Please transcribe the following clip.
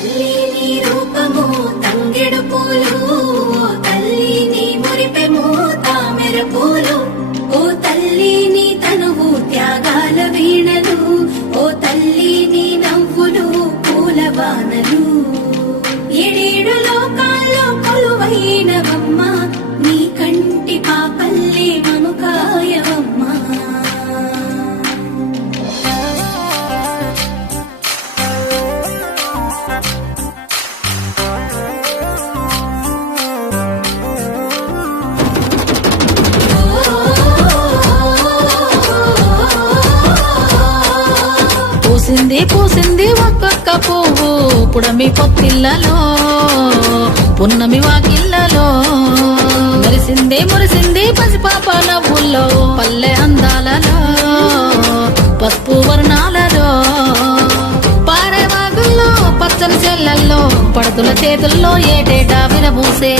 తల్లి నీ రూపము తంగెడు పూలు, ఓ తల్లి నీ మురిపెము తామెర పూలు, ఓ తల్లి నీ తనువు త్యాగాల వీణలు, ఓ తల్లి నీ నవ్వులు పూలవానలు. ఏడేడు లోకాల్లో కొలువైనవమ్మ, నీ కంటి పాపల్లే మనుకాయవమ్మ. పూసింది ఒక్కొక్క పువ్వు పుడమి పొత్తిళ్లలో, పున్నమి వాకిళ్లలో. మురిసింది పసిపాప నవ్వుల్లో, పల్లె అందాలలో, పసుపు వర్ణాలలో. పారే వాగుల్లో పచ్చని చెల్లల్లో, పడతుల చేతుల్లో ఏటేటా విరబూసే.